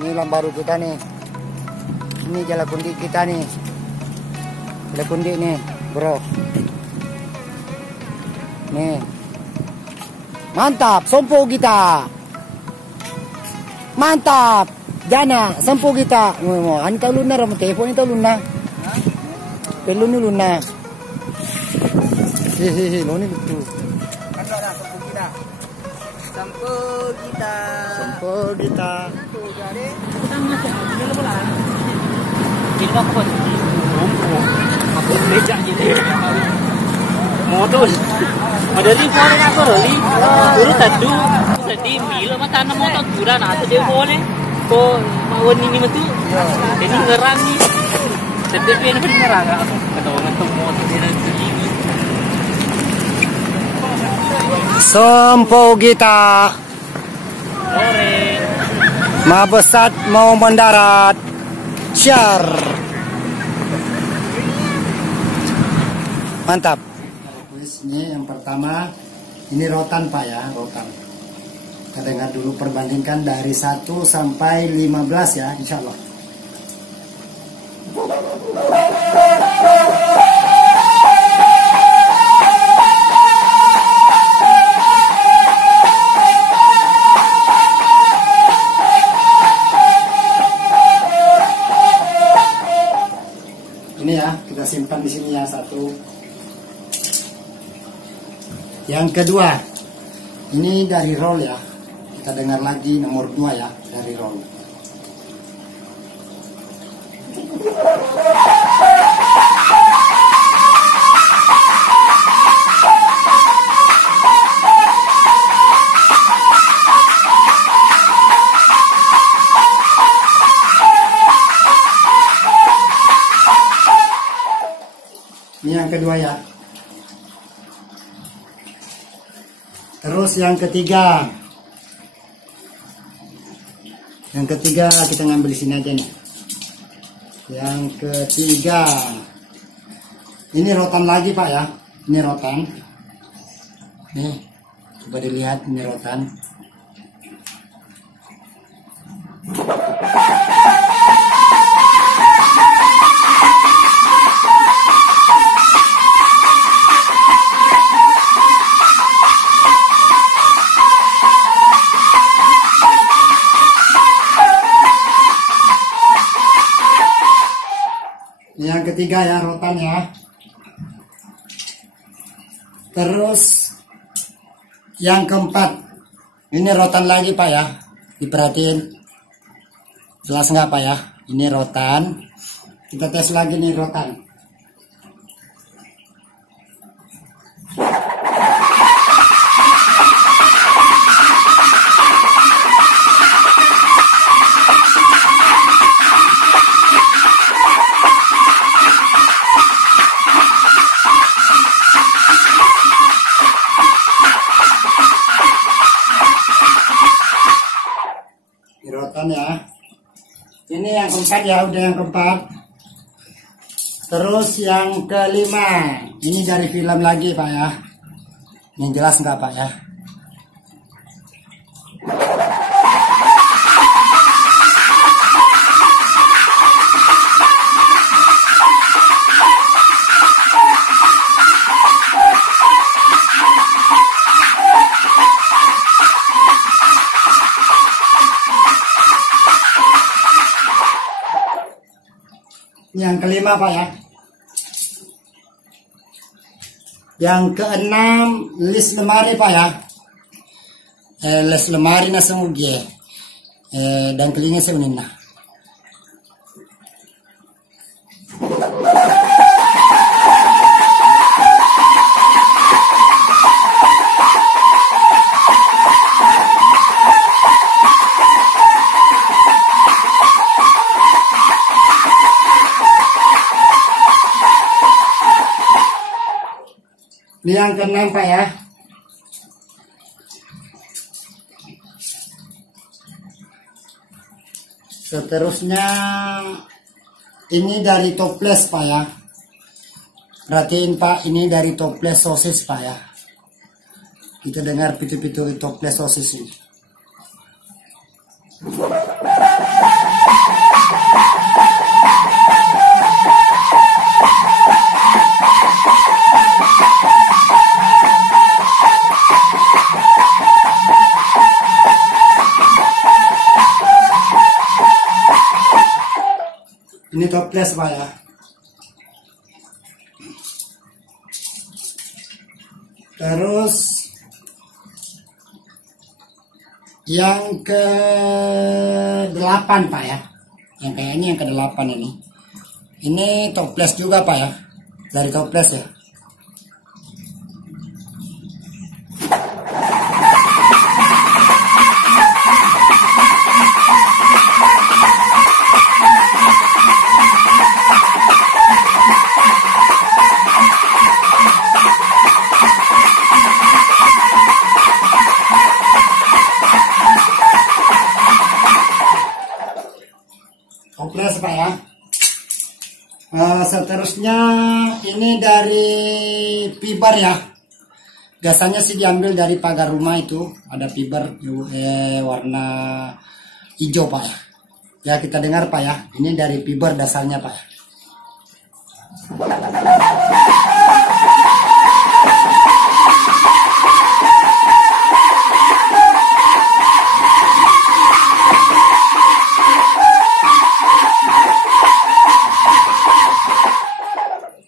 Ini lambaru kita nih. Ini jalakundi kita nih. Jalakundi nih, bro. Nih. Mantap, sompo kita. Mantap. Jana, sompo kita. Mo, ani tahu luna ramu telepon itu luna. Pelunu luna. Hehehe, loni itu. Ada sompo kita. Sompo kita. Sompo kita. Kita masuk ke bola. Kita apa? Aku meja gitu. Motor. Madali phone na ko roli. Guru taddu tadi milo mata na motor pura na to de phone ko mawani ni matu. Ini ngerang ni. Tadi pian pun ngerang aku. Kadongan to motor dia ini. Sompo kita. Sore. Mabesat mau mendarat. Syar. Mantap. Ini yang pertama, ini rotan Pak ya, rotan. Kita dengar dulu, perbandingkan dari 1 sampai 15 ya, insya Allah. Ini ya, kita simpan di sini ya, 1. Yang kedua, ini dari roll ya. Kita dengar lagi nomor 2 ya, dari roll. Ini yang kedua ya. Terus yang ketiga. Yang ketiga kita ngambil di sini aja nih. Yang ketiga. Ini rotan lagi Pak ya. Ini rotan. Nih, coba dilihat ini rotan. Yang ketiga ya, rotan ya. Terus yang keempat, ini rotan lagi Pak ya. Diperhatiin, jelas nggak Pak ya? Ini rotan. Kita tes lagi nih rotan. Rotan ya. Ini yang keempat ya, udah yang keempat. Terus yang kelima, ini dari film lagi Pak ya. Ini jelas nggak Pak ya? Yang kelima Pak ya. Yang keenam, list lemari Pak ya. List lemari na semuge. Dan kelingnya seunina. Ini yang keenam Pak ya. Seterusnya ini dari toples Pak ya. Perhatiin Pak, ini dari toples sosis Pak ya. Kita dengar pitu-pitu toples sosis ini. Ini toples Pak ya. Terus yang ke-8 Pak ya. Yang kayak ini yang ke-8 ini. Ini toples juga Pak ya. Dari toples ya. Toples Pak ya. Seterusnya ini dari fiber ya. Biasanya sih diambil dari pagar rumah itu. Ada fiber warna hijau Pak ya. Ya kita dengar Pak ya. Ini dari fiber dasarnya Pak ya.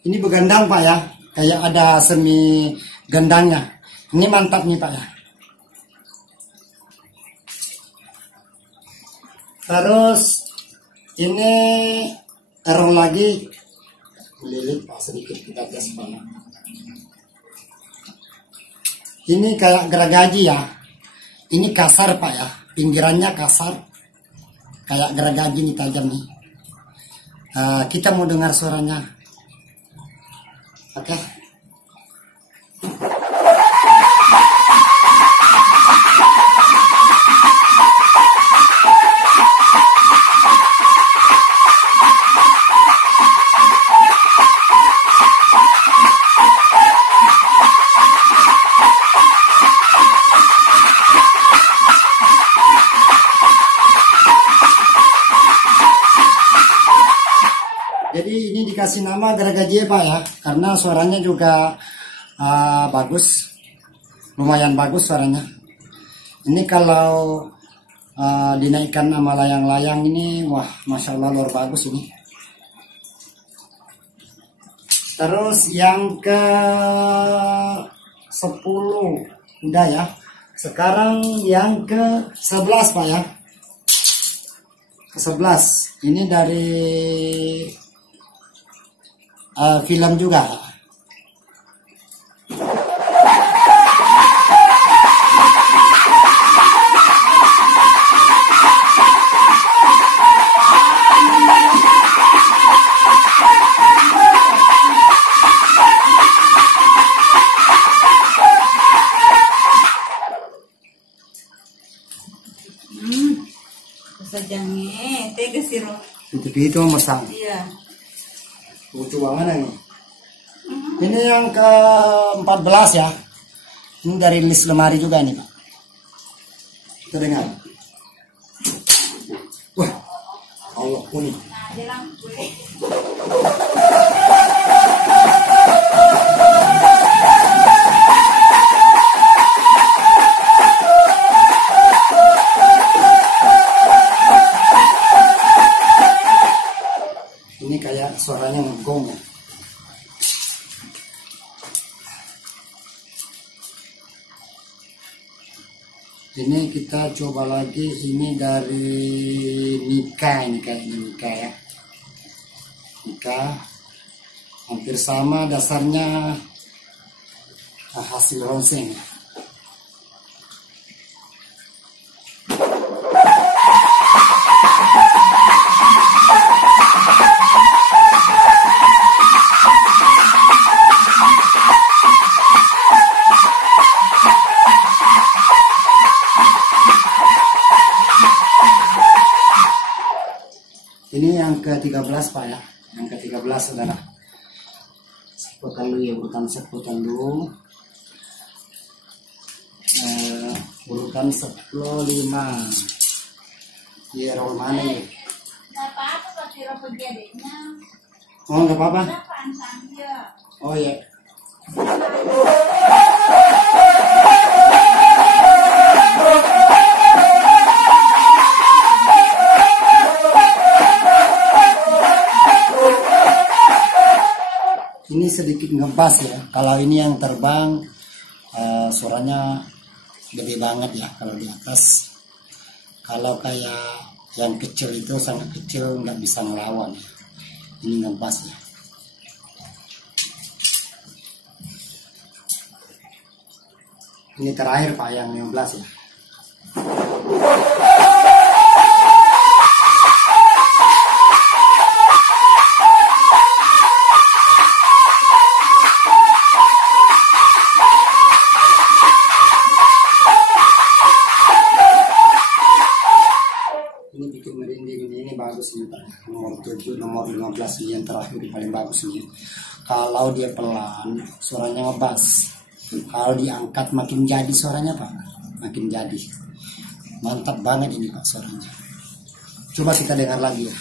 Ini begandang Pak ya, kayak ada semi gandangnya. Ini mantap nih Pak ya. Terus ini error lagi, melilit Pak sedikit kita tes Pak ya. Ini kayak geragaji ya. Ini kasar Pak ya, pinggirannya kasar, kayak geragaji nih tajam nih. Kita mau dengar suaranya. Oke. Jadi ini dikasih nama geragaji Pak ya, karena suaranya juga bagus, lumayan bagus suaranya. Ini kalau dinaikkan sama layang-layang ini, wah masya Allah luar bagus ini. Terus yang ke 10 udah ya. Sekarang yang ke 11 Pak ya. Ke 11 ini dari film juga. Sajangnya tega siro. Itu masang. Iya. Lucu banget ini. Ini yang ke-14 ya. Ini dari list lemari juga nih Pak. Kita dengar. Wah, Allah kuning. Nah, jalan gue. Ini kayak suaranya ngegong ya. Ini kita coba lagi, ini dari Mika, ini kayaknya Mika ya. Mika hampir sama dasarnya hasil ronseng. Ini yang ke-13 Pak ya. Yang ke-13 saudara. Seputan dulu ya, urutan seputan dulu. Urutan 10, 5. Iya, roll mana ya? Nggak apa-apa kalau siro pejadenya. Oh, nggak apa-apa. Apaan saja. Oh ya. sedikit ngebas ya. Kalau ini yang terbang suaranya gede banget ya kalau di atas. Kalau kayak yang kecil itu sangat kecil, nggak bisa melawan ya. Ini ngebas ya. Ini terakhir Pak yang 15 ya. Ini bikin merinding, ini bagus nih Pak. Nomor 7, nomor 15 ini yang terakhir paling bagus ini. Kalau dia pelan, suaranya ngebas. Kalau diangkat makin jadi suaranya Pak, makin jadi. Mantap banget ini Pak suaranya. Coba kita dengar lagi ya.